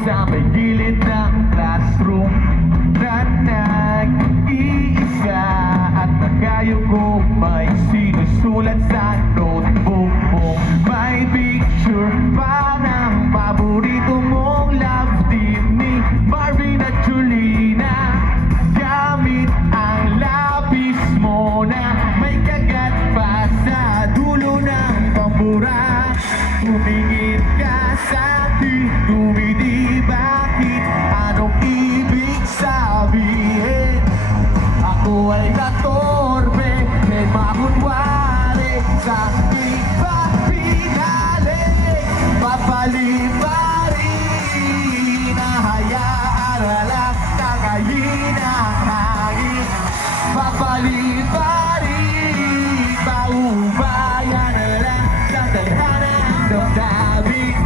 sa may gilid ng classroom na nag-iisa at nakayo ko may sinusulat sa notebook mo. May picture pa ng paborito mong love team ni Marvin at Julina. Gamit ang lapis mo na may kagat pa sa dulo ng pambura. Tumingin ka sa akin, tumidi, bakit? Anong ibig sabihin? Ako ay natorpe, may makunwari sa iba pinalik. Papaliparin, nahayaan na lang tangayin ang hangin. Papaliparin, paubayan na lang sa tadhana ang damdamin.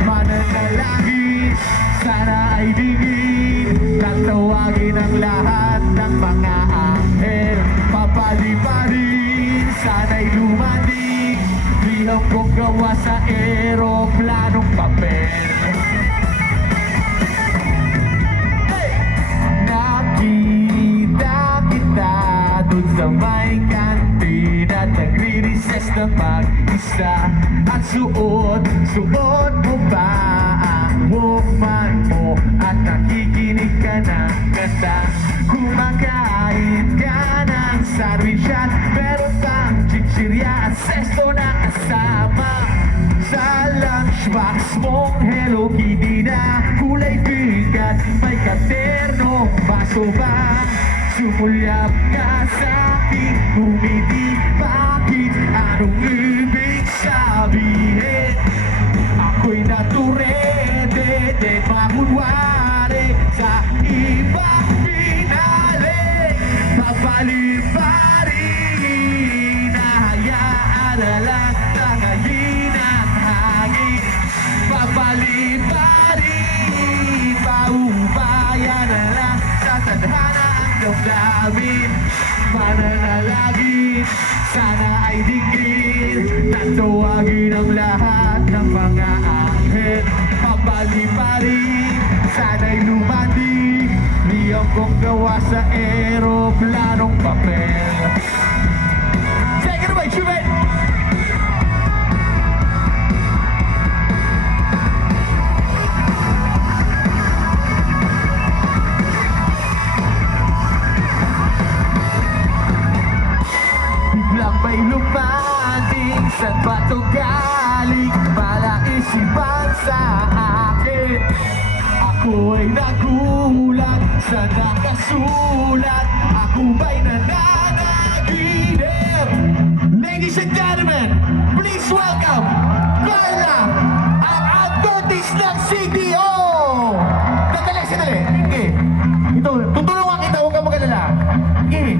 Mananalangin, sana ay dingin, tatawagin ang lahat ng mga anghel. Papaliparin, sana'y lumating, liham kong gawa sa eroplanong papel. Nakita kita dun sa may kantin at nagre-recess na mag-isa. At suot mo ba ang Walkman mo at nakikinig ka ng kanta? Kumakain ka ng sandwich at meron kang chichirya at sesto na kasama. Sa lunchbox mong Hello Kitty na kulay pink at may katerno baso ba? Sumulyap ka sa akin, umiti, bakit? Anong ibig sabihin? Ako'y naturete, de makunwari sa iba pinalik. Papaliparin, nahayaan na lang tangayin ang hangin. Papaliparin, paubayan na lang sa tadhana ang damdamin. Mananalangin, sana ay dinggin, tatawagin ang lahat ng mga anghel. Papaliparin, sana'y lumating, liyam kong gawa sa eroplanong papel. Take it away, Chubet! Biglang may lumating, saan ba to galing? Malaisipan sa akin. Ako ay nagulat sa nakasulat, ako ba'y nananaginip? Ladies and gentlemen, please welcome Carla, ang advertise ng CDO! Sandali. Okay. Ito, tutulungan kita, huwag kang mag-alala. Okay.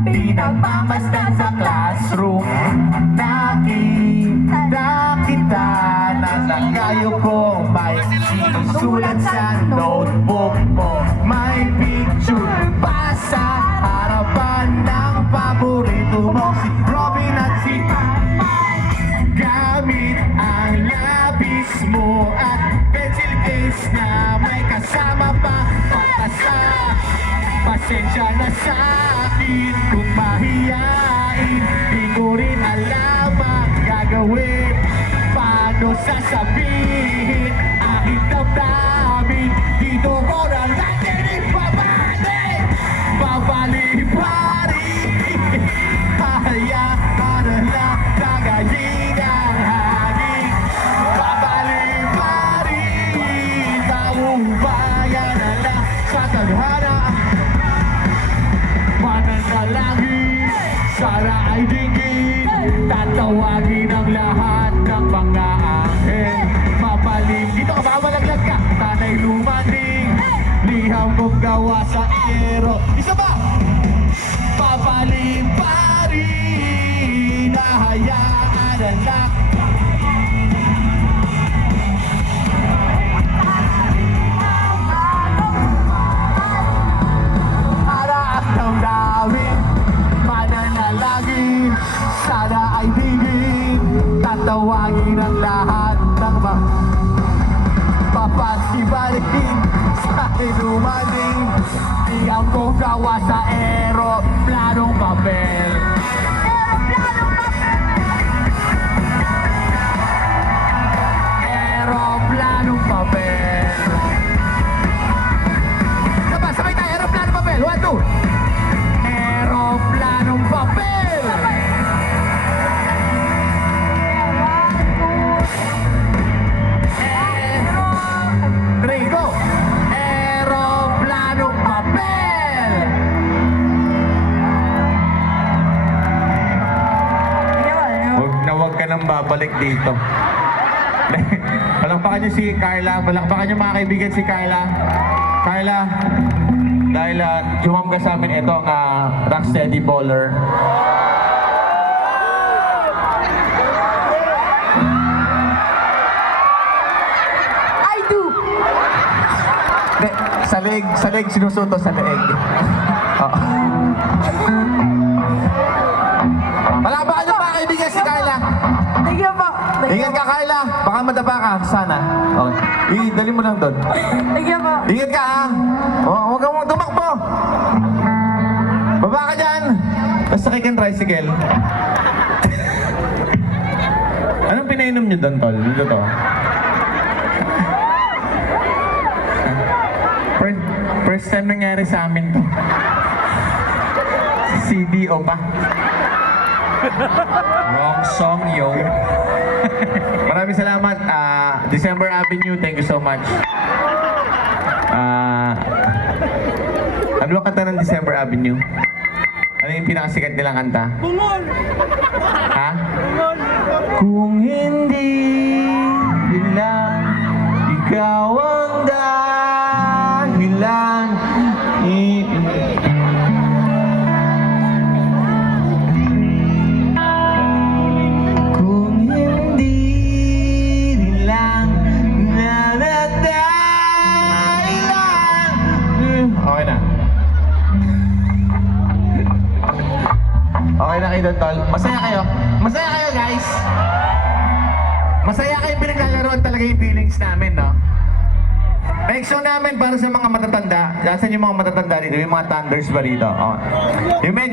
Pinagmamasdan sa classroom, nakita kita, nasa kayo ko, may sinusulat sa notebook mo. May picture pa sa harapan ng paborito mo, si Robin at si gamit ang lapis mo at pencil case na may kasama pa pagkasa. Pasensya na sa akin kung mahiyain, di ko rin alam ang gagawin. Paano sasabihin aking damdamin, dito ko na natin ibabalik. Babalik-balik, hayaan na lang tagayin ang hangin. Babalik-balik, paubayan na lang sa tadhana. Mananalangin, sana ay dinggin, tatawagin ang lahat ng mga anghel. Mapaling, dito ka ba? Malaglag ka, sana'y lumating, liham kong gawa sa ero. Isa ba? Papaliparin, nahayaan na lang aking dumating. Iyang kong gawa sa aeroplanong papel. Aeroplanong papel. Sabay tayo, aeroplanong papel. 1, 2. Aeroplanong papel. Rico, aeroplanong papel. Huwag ka nang babalik dito. Palakpakan niyo si Carla. Palakpakan niyo mga kaibigan si Carla. Carla, dahil jumam ka sa amin, ito ang Rocksteady Baller. I do! Sa leg, sinusuto sa leeg. Palakpakan niyo mga kaibigan si Carla. Thank you po. Ingat ka, Carla. Baka madapa ka. Sana. Okay. Dali mo lang doon. Thank you po. Ingat ka, ha? Huwag kang tumakbo. Baba ka dyan. Tapos sakay kang tricycle. Anong pinainom niyo doon, Tol? Dito to. First time nangyari sa amin to. CDO pa. Wrong song, yo. Maraming salamat. December Avenue, thank you so much. Ano ang kanta ng December Avenue? Ano yung pinakasikat nilang kanta? Bungol! Ha? Kung hindi lang ikaw ang dahilan. Kung hindi lang dahilan. Okay na. Okay na kayo doon, Tol. Masaya kayo? Masaya kayo, guys? Masaya kayo, pinaglalaroan talaga yung feelings namin, no? Next show namin para sa mga matatanda. Nasaan yung mga matatanda dito? Yung mga thunders ba dito? Oh. Yung medyo